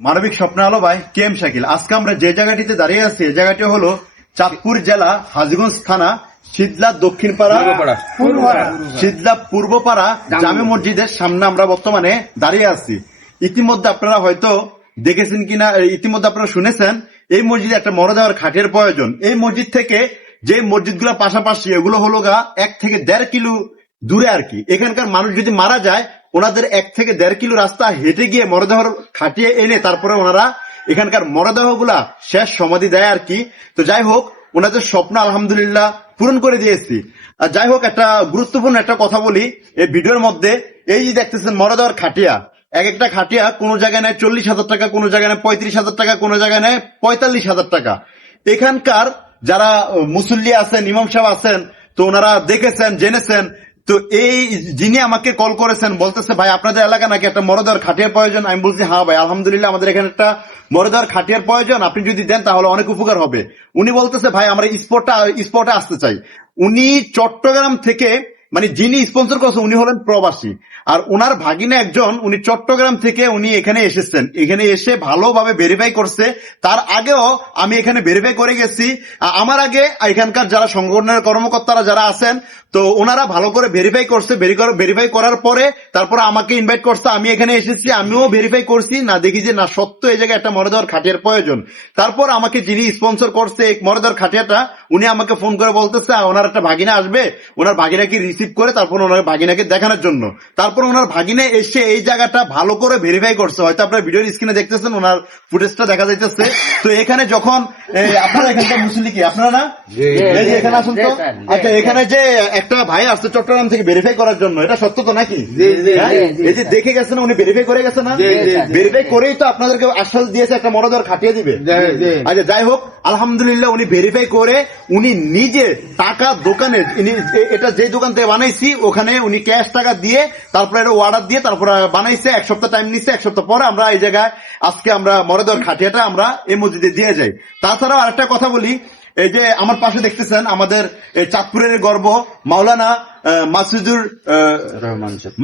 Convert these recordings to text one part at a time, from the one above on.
মানবিক স্বপ্ন আলো ভাই কেএম শাকিল। আজকে আমরা যে জায়গাটিতে দাঁড়িয়ে আছি এই জায়গাটি হলো চাঁদপুর জেলা হাজীগঞ্জ থানা শীতলা দক্ষিণপাড়া শীতলা পূর্বপাড়া জামে মসজিদের সামনে আমরা বর্তমানে দাঁড়িয়ে আছি। ইতিমধ্যে আপনারা হয়তো দেখেছেন কিনা, ইতিমধ্যে আপনারা শুনেছেন এই মসজিদে একটা মরদেহের খাটের প্রয়োজন। এই মসজিদ থেকে যে মসজিদগুলো পাশাপাশি এগুলো হলো 1 থেকে 1.5 কিলো দূরে আর কি। এখানকার মানুষ যদি মারা যায় ওনাদের 1 থেকে 1.5 কিলো রাস্তা হেঁটে গিয়ে মরদেহর খাটিয়ে এনে তারপরে ওনারা এখানকার মরদেহ গুলা শেষ সমাধি দেয় আর কি। তো যাই হোক, ওনাদের স্বপ্ন আলহামদুলিল্লাহ পূরণ করে দিয়েছি। যাই হোক, একটা গুরুত্বপূর্ণ একটা কথা বলি এই ভিডিওর মধ্যে। এই যে দেখতেছেন মরদেহর খাটিয়া, এক একটা খাটিয়া কোনো জায়গায় নেয় 40,000 টাকা, কোনো জায়গায় নেয় 35,000 টাকা, কোনো জায়গায় নেয় 45,000 টাকা। এখানকার যারা মুসল্লি আছেন, ইমাম সাহেব আছেন, তো ওনারা দেখেছেন, জেনেছেন। তো এই যিনি আমাকে কল করেছেন বলতেছে, ভাই আপনাদের এলাকা নাকি একটা মরদেহর খাটিয়ার প্রয়োজন। আমি বলছি হ্যাঁ ভাই, আলহামদুলিল্লাহ আমাদের এখানে একটা মরদেহর খাটিয়ার প্রয়োজন, আপনি যদি দেন তাহলে অনেক উপকার হবে। উনি বলতেছে ভাই আমরা স্পটে আসতে চাই। উনি চট্টগ্রাম থেকে, মানে যিনি স্পন্সর করছে উনি হলেন প্রবাসী, আর ওনার ভাগিনা একজন, উনি চট্টগ্রাম থেকে উনি এখানে এসেছেন। এখানে এসে ভালোভাবে ভেরিফাই করছে। তার আগেও আমি এখানে ভেরিফাই করে গেছি। আমার আগে এখানকার যারা সংগঠনের কর্মকর্তারা যারা আছেন, তো ওনারা ভালো করে ভেরিফাই করছে। ভেরিফাই করার পরে তারপরে আমাকে ইনভাইট করছে, আমি এখানে এসেছি, আমিও ভেরিফাই করছি, না দেখি যে না সত্য এই জায়গায় একটা মরদেহর খাটিয়ার প্রয়োজন। তারপর আমাকে যিনি স্পন্সর করছে এই মরদেহর খাটিয়াটা, উনি আমাকে ফোন করে বলতেছে ওনার একটা ভাগিনা আসবে, ওনার ভাগিনাকে রিসিভ করে তারপর ওনার ভাগিনাকে দেখানোর জন্য। তারপর ওনার ভাগিনে এসে এই জায়গাটা ভালো করে ভেরিফাই করছে। হয়তো আপনার ভিডিওর স্ক্রিনে দেখতেছেন, ওনার ফুটেজটা দেখা যাইতেছে। তো এখানে যখন আপনারা এখানকার মুসলিম কি আপনারা না এই যে এখানে আসুন তো। আচ্ছা, এখানে যে একটা ভাই আসছে চট্টগ্রাম থেকে ভেরিফাই করার জন্য, এটা সত্য তো নাকি? এই যে দেখে গেছেন, উনি ভেরিফাই করে গেছে না? ভেরিফাই করেই তো আপনাদেরকে আশ্বাস দিয়েছে একটা মরদেহর খাটিয়ে দিবে। আচ্ছা, যাই হোক আলহামদুলিল্লাহ উনি ভেরিফাই করে উনি নিজে টাকা দোকানে, এটা যে দোকান থেকে বানাইছি ওখানে উনি ক্যাশ টাকা দিয়ে তারপরে এটা অর্ডার দিয়ে তারপরে বানাইছে। 1 সপ্তাহ টাইম নিচ্ছে, 1 সপ্তাহ পরে আমরা এই জায়গায় আজকে আমরা মরদেহর খাটিয়াটা আমরা এই মসজিদে দিয়ে যাই। তাছাড়াও আরেকটা কথা বলি, এই যে আমার পাশে দেখতেছেন আমাদের চাঁদপুরের গর্ব মাওলানা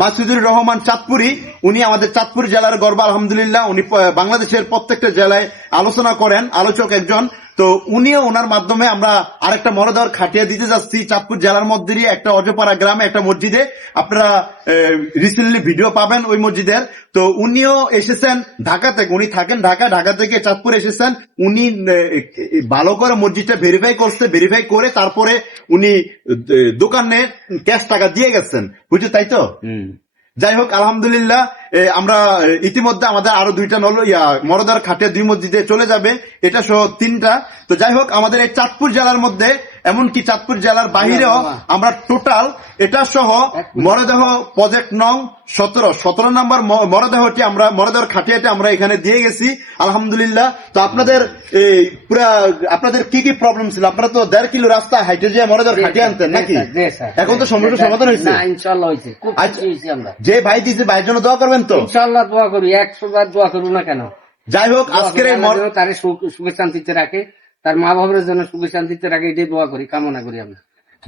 মাসুদুর রহমান চাঁদপুরি। উনি আমাদের চাঁদপুর জেলার গর্ব আলহামদুলিল্লাহ। উনি বাংলাদেশের প্রত্যেকটা জেলায় আলোচনা করেন, আলোচক একজন। তো উনিও ওনার মাধ্যমে আমরা আরেকটা মরদেহর খাটিয়া দিতে যাচ্ছি চাঁদপুর জেলার মধ্যে দিয়ে একটা অজপাড়া গ্রামে একটা মসজিদে। আপনারা রিসেন্টলি ভিডিও পাবেন ওই মসজিদের। তো উনিও এসেছেন ঢাকা থেকে, উনি থাকেন ঢাকা থেকে চাঁদপুর এসেছেন। উনি ভালো করে মসজিদটা ভেরিফাই করছে, ভেরিফাই করে তারপরে উনি দোকানে ক্যাশ টাকা দিয়ে গেছেন, বুঝছো তাই তো? যাই হোক আলহামদুলিল্লাহ আমরা ইতিমধ্যে আমাদের আরো 2টা মরদেহর খাটিয়া 2 মসজিদে চলে যাবে, এটা সহ 3টা। তো যাই হোক আমাদের এই চাঁদপুর জেলার মধ্যে, এমনকি চাঁদপুর জেলার বাহিরেও আমরা টোটাল এটা সহ মরদেহ প্রজেক্ট নং 17 নম্বর মরদেহটি আমরা মরদেহর খাটিয়াটি আমরা এখানে দিয়ে গেছি আলহামদুলিল্লাহ। তো আপনাদের আপনাদের কি কি প্রবলেম ছিল? আপনারা তো 1.5 কিলো রাস্তা হাইটে যেয়ে মরদেহর খাটিয়া আনতেন নাকি? এখন তো সমস্যার সমাধান হয়েছে ইনশাআল্লাহ, হয়েছে খুব খুশি হয়েছি আমরা। যে ভাই দিয়েছে ভাইয়ের জন্য দোয়া করবেন তো? ইনশাআল্লাহ দোয়া করি, 100 বার দোয়া করবো না কেন। যাই হোক আজকের তার সুখে শান্তিতে রাখে, তার মা বাবার জন্য সুখে শান্তিতে রাখে, এটাই দোয়া করি, কামনা করি আমরা।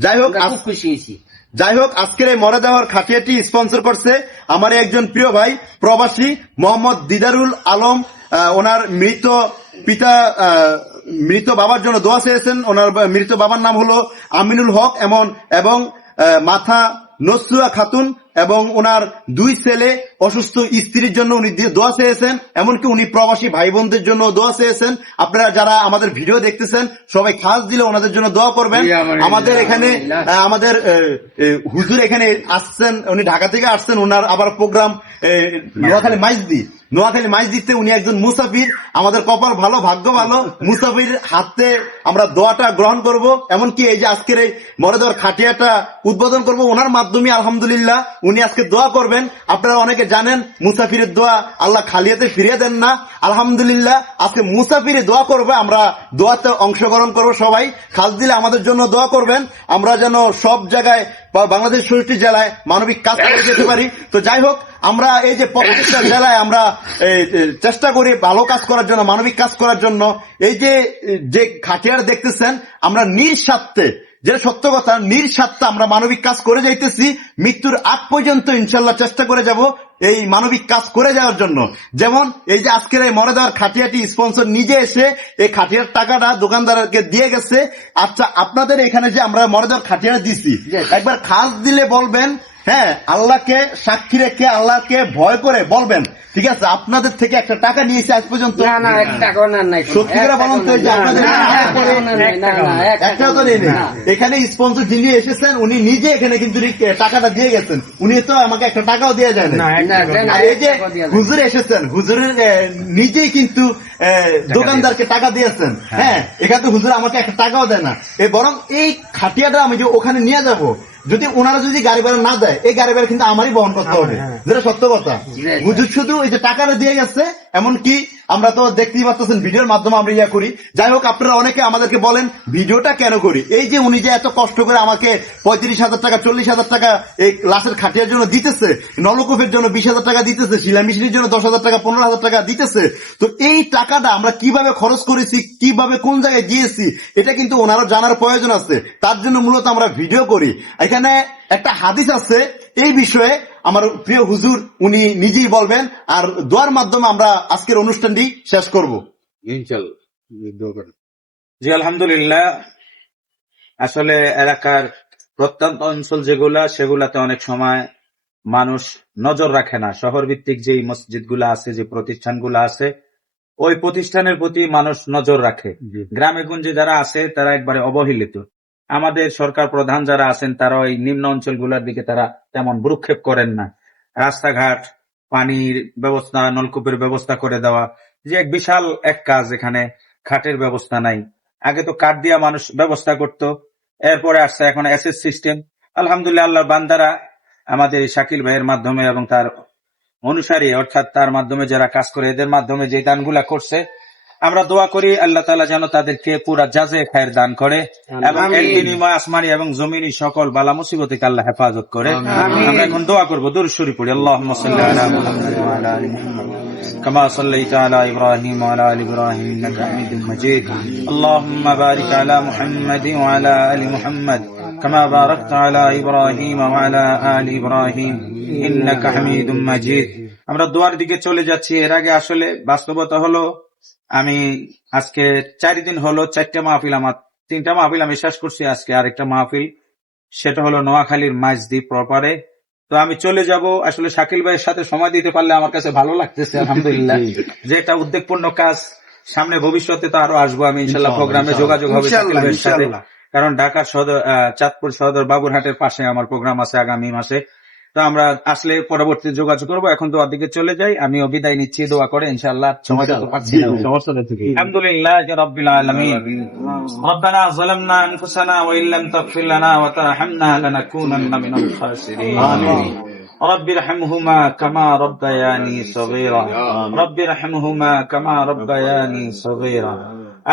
যাই হোক খুব খুশি হয়েছি। যাই হোক আজকের এই মরদেহর খাটিয়াটি স্পন্সর করছে আমার একজন প্রিয় ভাই প্রবাসী মোহাম্মদ দিদারুল আলম। ওনার মৃত বাবার জন্য দোয়া চেয়েছেন। ওনার মৃত বাবার নাম হলো আমিনুল হক এবং মাথা নসরুয়া খাতুন, এবং ওনার 2 ছেলে অসুস্থ স্ত্রীর জন্য উনি দোয়া চেয়েছেন। এমনকি উনি প্রবাসী ভাই বোনদের জন্য দোয়া চেয়েছেন। আপনারা যারা আমাদের ভিডিও দেখতেছেন সবাই খাস দিলে ওনাদের জন্য দোয়া করবেন। আমাদের এখানে আমাদের হুজুর এখানে আসছেন, উনি ঢাকা থেকে আসছেন। ওনার আবার প্রোগ্রাম নোয়াখালী মাইজদিতে উনি একজন মুসাফির। আমাদের কপাল ভালো, ভাগ্য ভালো, মুসাফির হাতে আমরা দোয়াটা গ্রহণ করব। এমনকি এই যে আজকের এই মরদেহর খাটিয়াটা উদ্বোধন করব ওনার মাধ্যমে আলহামদুলিল্লাহ। উনি আজকে দোয়া করবেন। আপনারা অনেকে জানেন মুসাফিরের দোয়া আল্লাহ খালিয়াতে ফিরিয়ে দেন না। আলহামদুলিল্লাহ আজকে মুসাফিরে দোয়া করবে, আমরা দোয়াতে অংশগ্রহণ করবো। সবাই খাস দিলে আমাদের জন্য দোয়া করবেন, আমরা যেন সব জায়গায় বাংলাদেশ ৬৬ জেলায় মানবিক কাজ করে যেতে পারি। তো যাই হোক আমরা এই যে প্রত্যেকটা জেলায় আমরা চেষ্টা করি ভালো কাজ করার জন্য, মানবিক কাজ করার জন্য। এই যে খাটিয়ার দেখতেছেন আমরা নিঃস্বার্থে যেটা সত্য কথা, নিঃস্বার্থে আমরা মানবিক কাজ করে যাইতেছি, মৃত্যুর আগ পর্যন্ত ইনশাল্লাহ চেষ্টা করে যাব এই মানবিক কাজ করে যাওয়ার জন্য। যেমন এই যে আজকের এই মরে দেওয়ার খাটিয়াটি স্পন্সর নিজে এসে এই খাটিয়ার টাকাটা দোকানদারকে দিয়ে গেছে। আচ্ছা, আপনাদের এখানে যে আমরা মরে দেওয়ার খাটিয়াটা দিছি, একবার খাস দিলে বলবেন, হ্যাঁ, আল্লাহকে সাক্ষী রেখে আল্লাহকে ভয় করে বলবেন, ঠিক আছে, আপনাদের থেকে একটা টাকা নিয়েছে আজ পর্যন্ত? না না, এক টাকাও নেন নাই। সত্যি করে বলুন তো, এই যে আপনাদের একটাও তো নেই। এখানে স্পন্সর যিনি এসেছেন উনি নিজে এখানে কিন্তু টাকাটা দিয়ে গেছেন, উনি তো আমাকে একটা টাকাও দিয়ে যায় না। আর এই যে হুজুর এসেছেন, হুজুরের নিজেই কিন্তু দোকানদারকে টাকা দিয়েছেন। হ্যাঁ, এখানে তো হুজুর আমাকে একটা টাকাও দেয় না। বরং এই খাটিয়াটা আমি যে ওখানে নিয়ে যাব, যদি ওনারা যদি গাড়ি ভাড়া না দেয়, এই গাড়ি ভাড়া কিন্তু আমারই বহন করতে হবে, যেটা সত্য কথা। হুজুর শুধু এই যে টাকাটা দিয়ে গেছে, এমনকি আমরা তো দেখতেই পাচ্ছেন ভিডিওর মাধ্যমে আমরা ইয়া করি। যাই হোক, আপনারা অনেকে আমাদেরকে বলেন ভিডিওটা কেন করি। এই যে উনি যে এত কষ্ট করে আমাকে 35,000 টাকা 40,000 টাকা এই লাশের খাটিয়ার জন্য দিতেছে, নলকূপের জন্য 20,000 টাকা দিতেছে, শিলা মিশির জন্য 10,000 টাকা 15,000 টাকা দিতেছে, তো এই টাকাটা আমরা কিভাবে খরচ করেছি, কিভাবে কোন জায়গায় দিয়েছি, এটা কিন্তু ওনারও জানার প্রয়োজন আছে। তার জন্য মূলত আমরা ভিডিও করি। এখানে একটা হাদিস আছে এই বিষয়ে, আমার প্রিয় হুজুর উনি নিজেই বলবেন, আর দোয়ার মাধ্যমে আমরা আজকের অনুষ্ঠানটি শেষ করব ইনশাআল্লাহ। জি, আলহামদুলিল্লাহ। আসলে এলাকার প্রত্যন্ত অঞ্চল যেগুলা, সেগুলাতে অনেক সময় মানুষ নজর রাখে না। শহর ভিত্তিক যে মসজিদগুলা আছে, যে প্রতিষ্ঠানগুলো আছে, ওই প্রতিষ্ঠানের প্রতি মানুষ নজর রাখে। গ্রামে গঞ্জে যারা আছে তারা একবারে অবহেলিত। আমাদের সরকার প্রধান যারা আছেন তারা ওই নিম্ন অঞ্চলগুলোর দিকে তারা তেমন ভ্রুক্ষেপ করেন না। রাস্তাঘাট, পানির ব্যবস্থা, নলকূপের ব্যবস্থা করে দেওয়া যে এক বিশাল এক কাজ। এখানে খাটের ব্যবস্থা নাই। আগে তো কাঠ দিয়া মানুষ ব্যবস্থা করত, এরপরে আসছে এখন এসএস সিস্টেম। আলহামদুলিল্লাহ, আল্লাহর বান্দারা আমাদের শাকিল ভাইয়ের মাধ্যমে এবং তার অনুসারী, অর্থাৎ তার মাধ্যমে যারা কাজ করে, এদের মাধ্যমে যে দানগুলা করছে, আমরা দোয়া করি আল্লাহ তাআলা যেন তাদেরকে পুরা জাযে খায়ের দান করে এবং এর বিনিময়ে আসমানি এবং জমিনি সকল বালা মুসিবত থেকে আল্লাহ হেফাজত করে। আমরা এখন দোয়া করব, দুরূদ শরীফ পড়ি। আল্লাহুম্মা সাল্লি আলা মুহাম্মাদ ওয়া আলা আলি মুহাম্মাদ কামা সাল্লাইতা আলা ইব্রাহিম ওয়া আলা আলি ইব্রাহিম ইন্নাকা হামিদুম মাজিদ। আল্লাহুম্মা বারিক আলা মুহাম্মাদ ওয়া আলা আলি মুহাম্মাদ কামা বারাকতা আলা ইব্রাহিম ওয়া আলা আলি ইব্রাহিম ইন্নাকা হামিদুম মাজিদ। আমরা দোয়ার দিকে চলে যাচ্ছি। এর আগে আসলে বাস্তবতা হলো, আমি আজকে 4 দিন হলো 4টা মাহফিল, আমার 3টা মাহফিল আমি শেষ করছি। আজকে আরেকটা মাহফিল, সেটা হলো নোয়াখালীর মাইজদ্বীপ প্রপারে। তো আমি চলে যাব। আসলে শাকিল ভাইয়ের সাথে সময় দিতে পারলে আমার কাছে ভালো লাগতেছে, আলহামদুলিল্লাহ। যে একটা উদ্যোগপূর্ণ কাজ, সামনে ভবিষ্যতে তো আরো আসবো আমি ইনশাল্লাহ। প্রোগ্রামে যোগাযোগ হবে শাকিল ভাইয়ের সাথে, কারণ ঢাকার সদর, চাঁদপুর সদর বাবুরহাটের পাশে আমার প্রোগ্রাম আছে আগামী মাসে। তো আমরা আসলে পরবর্তী যোগাযোগ করবো। এখন দোয়ার দিকে চলে যাই, আমিও বিদায় নিচ্ছি দোয়া করে ইনশাআল্লাহ। সময় তো পাচ্ছি না। আলহামদুলিল্লাহ রাব্বিল আলামিন। রব্বানা যালামনা আনফুসানা ওয়া ইল্লাম তাগফির লানা ওয়া তারহামনা লানাকুনান্না মিনাল খাসিরিন। আমিন। রব্বির রহমহুমা কামা রব্বায়ানি সগীরা। রব্বির রহমহুমা কামা রব্বায়ানি সগীরা।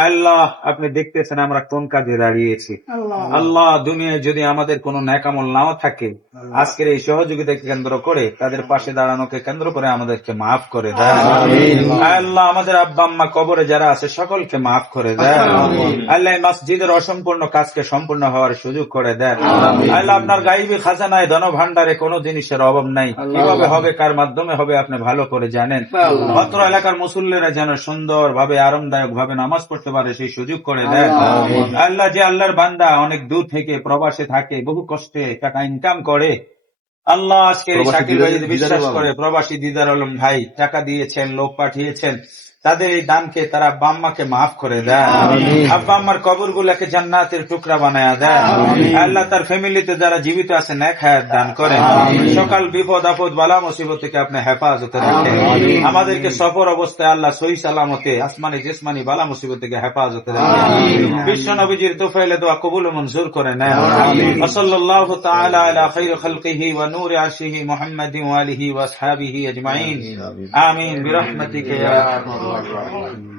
আল্লাহ, আপনি দেখতেছেন আমরা কোন কাজে দাঁড়িয়েছি। আল্লাহ, দুনিয়ায় যদি আমাদের কোনো নেক আমল নাও থাকে, আজকের এই সহযোগিতাকে কেন্দ্র করে, তাদের পাশে দাঁড়ানোকে কেন্দ্র করে আমাদেরকে মাফ করে দেয়। আল্লাহ, আমাদের আব্বা আম্মা কবরে যারা আছে সকলকে মাফ করে দেয়। আল্লাহ, মসজিদের অসম্পূর্ণ কাজকে সম্পূর্ণ হওয়ার সুযোগ করে দেয়। আল্লাহ, আপনার গাইবী খাজানায় ধন ভান্ডারে কোনো জিনিসের অভাব নাই। কিভাবে হবে, কার মাধ্যমে হবে, আপনি ভালো করে জানেন। অত্র এলাকার মুসল্লিরা যেন সুন্দর ভাবে, আরামদায়ক ভাবে নামাজ পড়তে পারে সেই সুযোগ করে দেয়। আল্লাহ, যে আল্লাহর বান্দা অনেক দূর থেকে প্রবাসে থাকে, বহু কষ্টে টাকা ইনকাম করে, আল্লাহ আজকে শাকিল ভাই যদি বিশ্বাস করে, প্রবাসী দিদার আলম ভাই টাকা দিয়েছেন, লোক পাঠিয়েছেন, তাদের এই দানকে তারা আব্বা আম্মাকে মাফ করে দেয়। আব্বা আম্মার কবর গুলাকে জান্নাতের টুকরা বানায় দেয়। আল্লাহ, তার ফ্যামিলিতে যারা জীবিত আছে নেক হায়াত দান করেন। সকাল বিপদ আপদ বালা মুসিবত থেকে আপনি হেফাজতে রাখেন। আমাদেরকে সফর অবস্থায় আল্লাহ সহি সালামতে আসমানি জিসমানি বালা মুসিবত থেকে হেফাজতে রাখেন। বিশ্ব নবীজির তোফাইলে দোয়া কবুল ও মঞ্জুর করে নেন। সাল্লাল্লাহু তাআলা আলা খায়রি খালকিহি ওয়া নূরি আরশিহি মুহাম্মাদিন ওয়া আলিহি ওয়া আসহাবিহি আজমাইন। আমিন বিরহমাতিকা ইয়া আরহামার রাহিমিন।